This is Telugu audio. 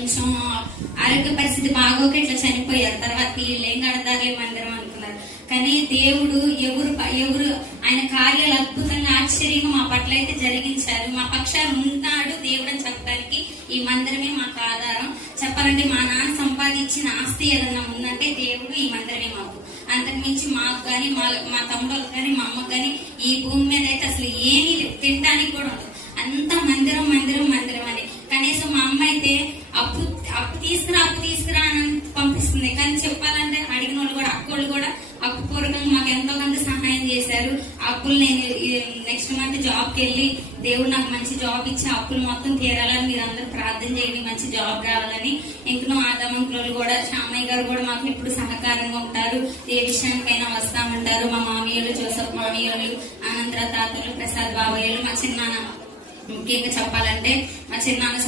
కొంచెం ఆరోగ్య పరిస్థితి బాగోక ఇట్లా చనిపోయారు. తర్వాత వీళ్ళు ఏం కడతారులే మందిరం అనుకున్నారు. కానీ దేవుడు ఎవరు ఆయన కార్యాలు అద్భుతంగా ఆశ్చర్యంగా మా పట్ల అయితే జరిగించారు. మా పక్షాలు ఉంటాడు దేవుడు అని చెప్పడానికి ఈ మందిరమే మాకు ఆధారం. చెప్పాలంటే మా నాన్న సంపాదించిన ఆస్తి ఏదన్నా ఉందంటే దేవుడు ఈ మందిరమే మాకు. అంతకుమించి మాకు కానీ మా తమ్ముళ్ళకి కానీ మా అమ్మకు కానీ ఈ భూమి మీద అయితే అసలు ఏమీ తినడానికి కూడా ఉండదు. అంత మందిరం మందిరం మందిరం అని. కనీసం మా అమ్మ అయితే అప్పు తీసుకురా అని పంపిస్తుంది. కానీ చెప్పాలంటే అడిగిన వాళ్ళు కూడా అక్కోళ్ళు కూడా అప్పు పూర్వకంగా మాకు ఎంతో కొంత సహాయం చేశారు. అప్పులు నేను నెక్స్ట్ మంత్ జాబ్కి వెళ్ళి దేవుడు నాకు మంచి జాబ్ ఇచ్చి అప్పులు మొత్తం తీరాలని మీరు అందరూ ప్రార్థన చేయండి, మంచి జాబ్ రావాలని. ఇంకనూ ఆదామంకులు కూడా శామయ్య గారు కూడా మాకు ఇప్పుడు సహకారంగా ఉంటారు. ఏ విషయానికైనా వస్తామంటారు. మా మామయ్యలు, జోసఫ్ మామయ్యలు, ఆనందరా తాతలు, ప్రసాద్ బాబయ్యలు, మా చిన్నాన్న ముఖ్యంగా చెప్పాలంటే మా చిన్నాన్న